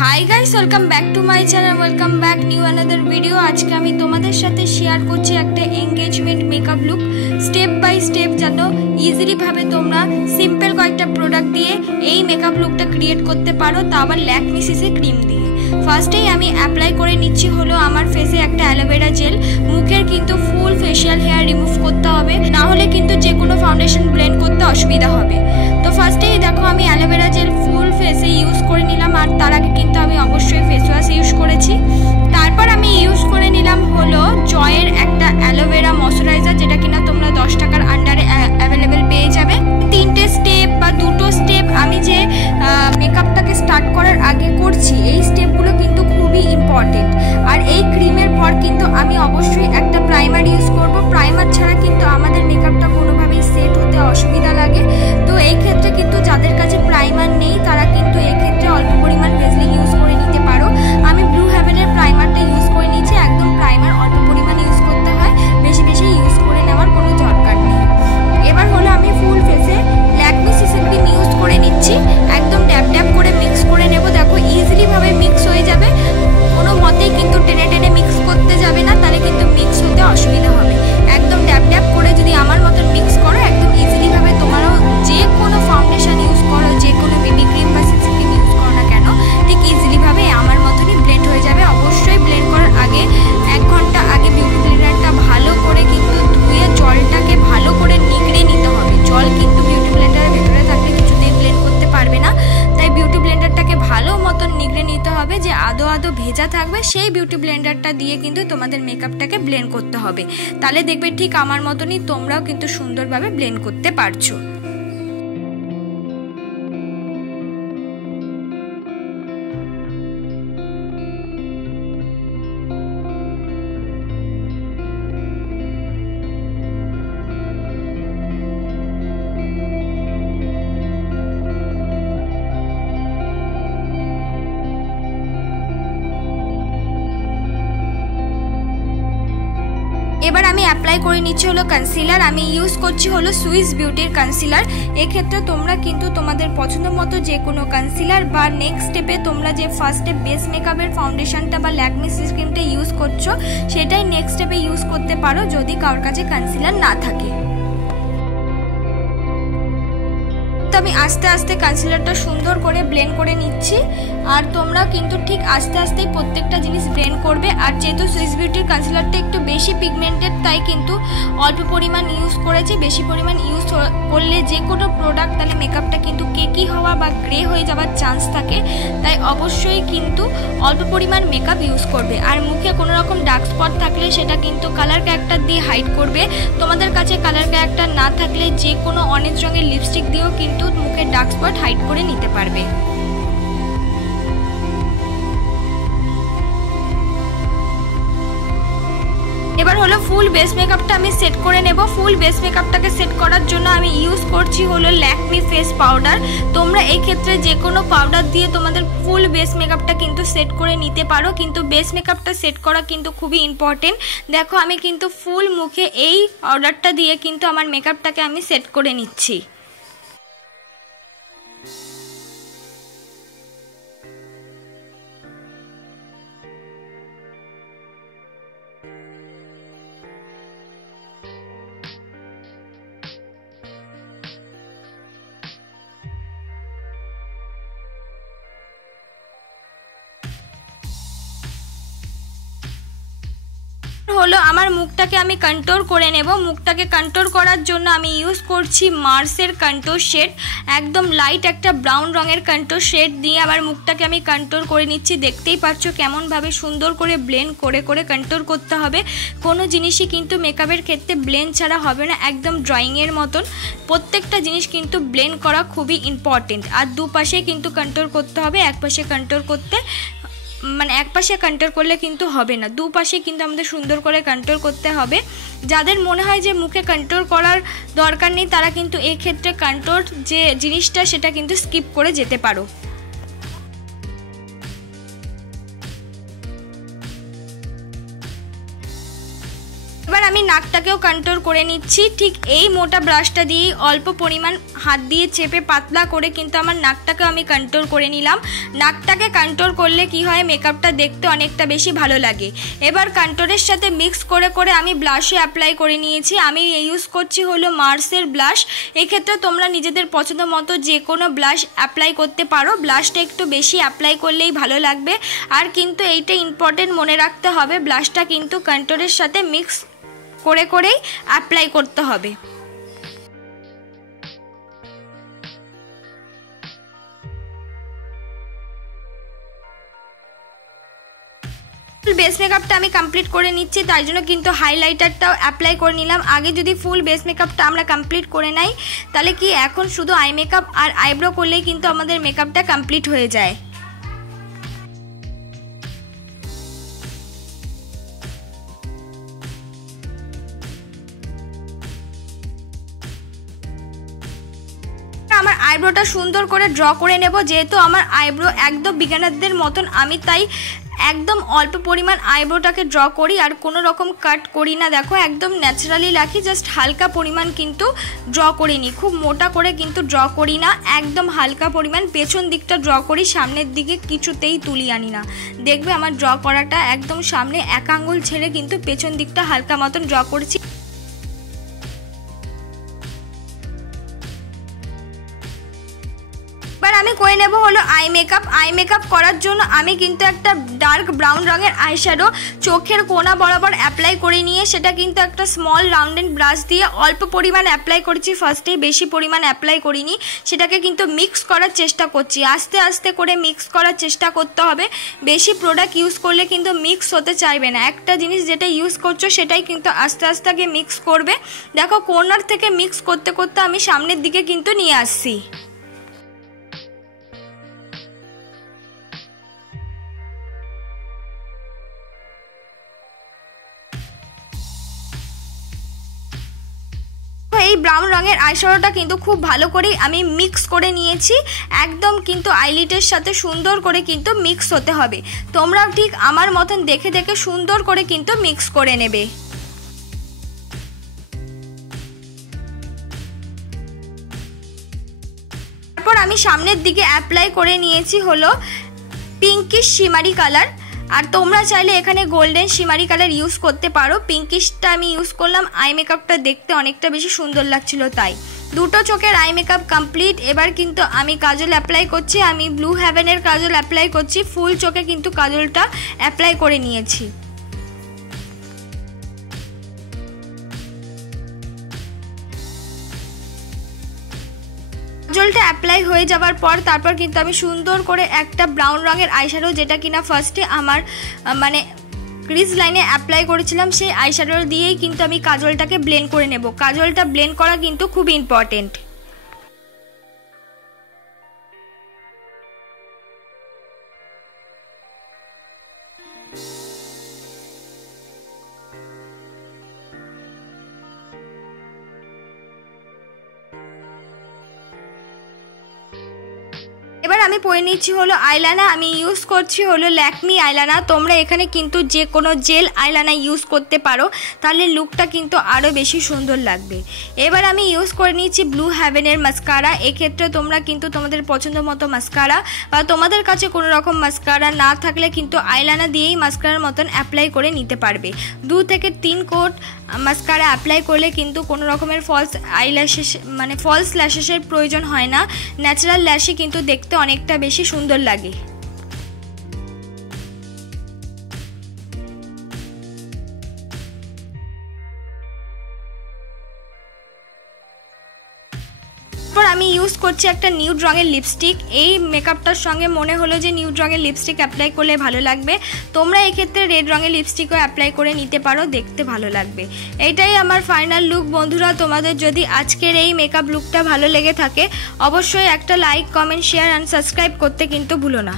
High guys welcome back to my channel welcome back new another video. आज के आमी तोमादेर साथे शेयर करछि एकटा engagement makeup look step by step जानो इजिली भावे तोमरा सिम्पल कयेकटा प्रोडक्ट दिए एई मेकअप लुकटा क्रिएट करते पारो, ता आबार लैक्मे सीसी क्रीम दिए। फार्स्टेई आमी अप्लाई करे निচ্ছি হলো আমার ফেসে একটা অ্যালোভেরা জেল। মুখের কিন্তু ফুল ফেশিয়াল হেয়ার রিমুভ করতে হবে, না হলে কিন্তু যে কোনো ফাউন্ডেশন ব্লেন্ড করতে অসুবিধা হবে। তো ফার্স্টেই দেখো আমি অ্যালোভেরা জেল ফুল ফেসে ইউজ করে নিলাম, আর তার আগে কিন্তু আমি অবশ্যই ফেস ওয়াশ ইউজ করেছি। তারপর আমি ইউজ করে নিলাম হলো জয়ের একটা অ্যালোভেরা ময়শ্চারাইজার, যেটা কিনা তোমরা 10 টাকার আন্ডারে অ্যাভেলেবেল পেয়ে যাবে। তিনটে স্টেপ বা দুটো স্টেপ আমি যে মেকআপটাকে স্টার্ট করার আগে করছি, এই স্টেপগুলো কিন্তু খুবই ইম্পর্টেন্ট। আর এই ক্রিমের পর কিন্তু আমি অবশ্যই একটা প্রাইমার ইউজ করব। প্রাইমার ছাড়া কিন্তু আমাদের মেকআপটা কোনোভাবেই সেট হতে অসুবিধা লাগে। তো এই ক্ষেত্রে কিন্তু যাদের কাছে প্রাইমার নেই তারা কিন্তু এই ক্ষেত্রে অল্প পরিমাণ ভেজলিং ইউজ করে নিতে পারো। আমি ব্লু হেভেনের প্রাইমারটা ইউজ করে নিয়েছি। একদম প্রাইমার অল্প পরিমাণ ইউজ করতে হয়, বেশি বেশি ইউজ করে নেওয়ার কোনো দরকার নেই। এবার হলো আমি ফুল ফেসে ল্যাকমি সিসি ক্রিম ইউজ করে নিচ্ছি। একদম ট্যাপ ট্যাপ করে মিক্স করে নেব। দেখো ইজিলি ভাবে মিক্স হয়ে যাবে, কোনো মতেই কিন্তু টেনে টেনে মিক্স করতে যাবে না, তাহলে কিন্তু মিক্স হতে অসুবিধা হবে। একদম ট্যাপ ট্যাপ করে যদি আমার মতন মিক্স করো, একদম ইজিলি ভাবে তোমরাও যে কোনো ফাউন্ডেশন ইউজ করো, যে কোনো বেবি ক্রিম বা সিসি ক্রিম ইউজ করো না কেন, ঠিক ইজিলি ভাবে আমার মতনই ব্লেন্ড হয়ে যাবে। অবশ্যই ব্লেন্ড করার আগে 1 ঘন্টা আগে বিউটি ব্লেন্ডারটা ভালো করে কিন্তু ধুয়ে জলটাকে ভালো করে নিগড়ে নিতে হবে। জল কিন্তু বিউটি ব্লেন্ডারের ভেতরে থাকলে কিছুতেই ব্লেন্ড করতে পারবে না, তাই বিউটি ব্লেন্ডারটাকে ভালো মতন নিগড়ে নিতে হবে। যে আদো আদো ভেজা থাকবে সেই বিউটি ব্লেন্ডারটা দিয়ে কিন্তু তোমাদের মেকআপটাকে ব্লেন্ড করতে হবে, তাহলে দেখবে ঠিক আমার মতনই তোমরাও কিন্তু সুন্দরভাবে ব্লেন্ড করতে পারছো। এবার আমি অ্যাপ্লাই করে নিচ্ছি হলো কনসিলার। আমি ইউজ করছি হলো সুইস বিউটির কনসিলার। এক্ষেত্রে তোমরা কিন্তু তোমাদের পছন্দ মতো যে কোনো কনসিলার বা নেক্সট স্টেপে তোমরা যে ফার্স্ট স্টেপ বেস মেকআপের ফাউন্ডেশনটা বা ল্যাকমি সিসি ক্রিমটা ইউজ করছো, সেটাই নেক্সট স্টেপে ইউজ করতে পারো যদি কারোর কাছে কনসিলার না থাকে। আমি আস্তে আস্তে কনসিলারটা সুন্দর করে ব্লেন্ড করে নিচ্ছি, আর তোমরা কিন্তু ঠিক আস্তে আস্তেই প্রত্যেকটা জিনিস ব্লেন্ড করবে। আর যেহেতু সুইস বিউটির কনসিলারটা একটু বেশি পিগমেন্টেড, তাই কিন্তু অল্প পরিমাণ ইউজ করেছি। বেশি পরিমাণ ইউজ করলে যে কোনো প্রোডাক্ট তাহলে মেকআপটা কিন্তু কেকি হওয়া বা গ্রে হয়ে যাওয়ার চান্স থাকে, তাই অবশ্যই কিন্তু অল্প পরিমাণ মেকআপ ইউজ করবে। আর মুখে কোনো রকম ডার্ক স্পট থাকলে সেটা কিন্তু কালার ক্যারেক্টার দিয়ে হাইড করবে। তোমাদের কাছে কালার ক্যারেক্টার না থাকলে যে কোনো অরেঞ্জ রঙের লিপস্টিক দিয়েও কিন্তু মুখের ডার্ক স্পট হাইড করে নিতে পারবে। এবার হলো ফুল বেস মেকআপটা আমি সেট করে নেব। ফুল বেস মেকআপটাকে সেট করার জন্য আমি ইউজ করছি হলো ল্যাকমি ফেস পাউডার। তোমরা এই ক্ষেত্রে যে কোনো পাউডার দিয়ে তোমাদের ফুল বেস মেকআপটা কিন্তু সেট করে নিতে পারো, কিন্তু বেস মেকআপটা সেট করা কিন্তু খুবই ইম্পর্টেন্ট। দেখো আমি কিন্তু ফুল মুখে এই পাউডারটা দিয়ে কিন্তু আমার মেকআপটাকে আমি সেট করে নিচ্ছি। হলো আমার মুখটাকে আমি কন্ট্রোল করে নেব। মুখটাকে কন্ট্রোল করার জন্য আমি ইউজ করছি মার্সের কন্ট্রোল শেড। একদম লাইট একটা ব্রাউন রঙের কন্ট্রোল শেড দিয়ে আমার মুখটাকে আমি কন্ট্রোল করে নিচ্ছি। দেখতেই পাচ্ছ কেমনভাবে সুন্দর করে ব্লেন্ড করে করে কন্ট্রোল করতে হবে। কোনো জিনিসই কিন্তু মেকআপের ক্ষেত্রে ব্লেন্ড ছাড়া হবে না, একদম ড্রয়িংয়ের মতন প্রত্যেকটা জিনিস কিন্তু ব্লেন্ড করা খুবই ইম্পর্টেন্ট। আর দুপাশে কিন্তু কন্ট্রোল করতে হবে, একপাশে কন্ট্রোল করতে মানে এক পাশে কন্ট্রোল করলে কিন্তু হবে না, দুপাশে কিন্তু আমাদের সুন্দর করে কন্ট্রোল করতে হবে। যাদের মনে হয় যে মুখে কন্ট্রোল করার দরকার নেই, তারা কিন্তু এই ক্ষেত্রে কন্ট্রোল যে জিনিসটা সেটা কিন্তু স্কিপ করে যেতে পারো। আমি নাকটাকেও কন্ট্রোল করে নিচ্ছি। ঠিক এই মোটা ব্রাশটা দিয়ে অল্প পরিমাণ হাত দিয়ে চেপে পাতলা করে কিন্তু আমার নাকটাকে আমি কন্ট্রোল করে নিলাম। নাকটাকে কন্ট্রোল করলে কি হয়, মেকআপটা দেখতে অনেকটা বেশি ভালো লাগে। এবার কন্ট্রোলের সাথে মিক্স করে করে আমি ব্লাশে অ্যাপ্লাই করে নিয়েছি। আমি ইউজ করছি হলো মার্সের ব্লাশ। এক্ষেত্রে তোমরা নিজেদের পছন্দ মতো যে কোনো ব্লাশ অ্যাপ্লাই করতে পারো। ব্লাশটা একটু বেশি অ্যাপ্লাই করলেই ভালো লাগবে। আর কিন্তু এইটা ইম্পর্টেন্ট মনে রাখতে হবে, ব্লাশটা কিন্তু কন্ট্রোলের সাথে মিক্স করে করেই অ্যাপ্লাই করতে হবে। বেস মেকআপটা আমি কমপ্লিট করে নিচ্ছি, তাই জন্য কিন্তু হাইলাইটারটাও অ্যাপ্লাই করে নিলাম। আগে যদি ফুল বেস মেকআপটা আমরা কমপ্লিট করে নেই, তাহলে কি এখন শুধু আই মেকআপ আর আইব্রো করলেই কিন্তু আমাদের মেকআপটা কমপ্লিট হয়ে যায়। আমার আইব্রোটা সুন্দর করে ড্র করে নেব। যেহেতু আমার আইব্রো একদম বিগিনারদের মতন, আমি তাই একদম অল্প পরিমাণ আইব্রোটাকে ড্র করি আর কোনো রকম কাট করি না। দেখো একদম ন্যাচারালি রাখি, জাস্ট হালকা পরিমাণ কিন্তু ড্র করে নিই। খুব মোটা করে কিন্তু ড্র করি না, একদম হালকা পরিমাণ পেছন দিকটা ড্র করি, সামনের দিকে কিছুতেই তুলি আনি না। দেখবে আমার ড্র করাটা একদম সামনে এক আঙ্গুল ছেড়ে কিন্তু পেছন দিকটা হালকা মতন ড্র করেছি। এবার আমি করে নেব হলো আই মেকআপ। আই মেকআপ করার জন্য আমি কিন্তু একটা ডার্ক ব্রাউন রঙের আইশ্যাডো চোখের কোনা বরাবর অ্যাপ্লাই করে নিয়ে সেটা কিন্তু একটা স্মল রাউন্ডেড ব্রাশ দিয়ে অল্প পরিমাণ অ্যাপ্লাই করেছি ফার্স্টেই, বেশি পরিমাণ অ্যাপ্লাই করিনি। সেটাকে কিন্তু মিক্স করার চেষ্টা করছি, আস্তে আস্তে করে মিক্স করার চেষ্টা করতে হবে। বেশি প্রোডাক্ট ইউজ করলে কিন্তু মিক্স হতে চাইবে না। একটা জিনিস যেটা ইউজ করছো সেটাই কিন্তু আস্তে আস্তে আগে মিক্স করবে। দেখো কর্নার থেকে মিক্স করতে করতে আমি সামনের দিকে কিন্তু নিয়ে আসছি। এই ব্রাউন রঙের আইশ্যাডোটা কিন্তু খুব ভালো করে আমি মিক্স করে নিয়েছি। একদম কিন্তু আইলিডের সাথে সুন্দর করে কিন্তু মিক্স হতে হবে। তোমরাও ঠিক আমার মতন দেখে দেখে সুন্দর করে কিন্তু মিক্স করে নেবে। তারপর আমি সামনের দিকে অ্যাপ্লাই করে নিয়েছি হলো পিঙ্কিশ শিমারি কালার। আর তোমরা চাইলে এখানে গোল্ডেন শিমারি কালার ইউজ করতে পারো। পিঙ্কিশটা আমি ইউজ করলাম, আই মেকআপটা দেখতে অনেকটা বেশি সুন্দর লাগছিল তাই। দুটো চোখের আই মেকআপ কমপ্লিট। এবার কিন্তু আমি কাজল অ্যাপ্লাই করছি। আমি ব্লু হেভেনের কাজল অ্যাপ্লাই করছি। ফুল চোখে কিন্তু কাজলটা অ্যাপ্লাই করে নিয়েছি। কাজলটা অ্যাপ্লাই হয়ে যাওয়ার পর তারপর কিন্তু আমি সুন্দর করে একটা ব্রাউন রঙের আইশ্যাডো, যেটা কিনা ফার্স্টে আমার মানে ক্রিজ লাইনে অ্যাপ্লাই করেছিলাম, সেই আইশ্যাডো দিয়েই কিন্তু আমি কাজলটাকে ব্লেন্ড করে নেব। কাজলটা ব্লেন্ড করা কিন্তু খুব ইম্পর্টেন্ট। এবার আমি পরে নিচ্ছি হলো আইলাইনার। আমি ইউজ করছি হলো ল্যাকমি আইলাইনার। তোমরা এখানে কিন্তু যে কোনো জেল আইলাইনার ইউজ করতে পারো, তাহলে লুকটা কিন্তু আরও বেশি সুন্দর লাগবে। এবার আমি ইউজ করে নিচ্ছি ব্লু হেভেনের মাস্কারা। এক্ষেত্রে তোমরা কিন্তু তোমাদের পছন্দ মতো মাস্কারা বা তোমাদের কাছে কোনো রকম মাস্কারা না থাকলে কিন্তু আইলাইনার দিয়েই মাস্কারার মতন অ্যাপ্লাই করে নিতে পারবে। 2 থেকে 3 কোট মাস্কারা অ্যাপ্লাই করলে কিন্তু কোনো রকমের ফলস আইল্যাশেস মানে ফলস ল্যাশেসের প্রয়োজন হয় না। ন্যাচারাল ল্যাশে কিন্তু দেখতে অনেকটা বেশি সুন্দর লাগে। আমি ইউজ করছি একটা নিউড রঙের লিপস্টিক। এই মেকআপটার সঙ্গে মনে হলো যে নিউড রঙের লিপস্টিক অ্যাপ্লাই করলে ভালো লাগবে। তোমরা এক্ষেত্রে রেড রঙের লিপস্টিকও অ্যাপ্লাই করে নিতে পারো, দেখতে ভালো লাগবে। এইটাই আমার ফাইনাল লুক। বন্ধুরা, তোমাদের যদি আজকের এই মেকআপ লুকটা ভালো লেগে থাকে অবশ্যই একটা like, comment, share and subscribe করতে কিন্তু ভুলো না।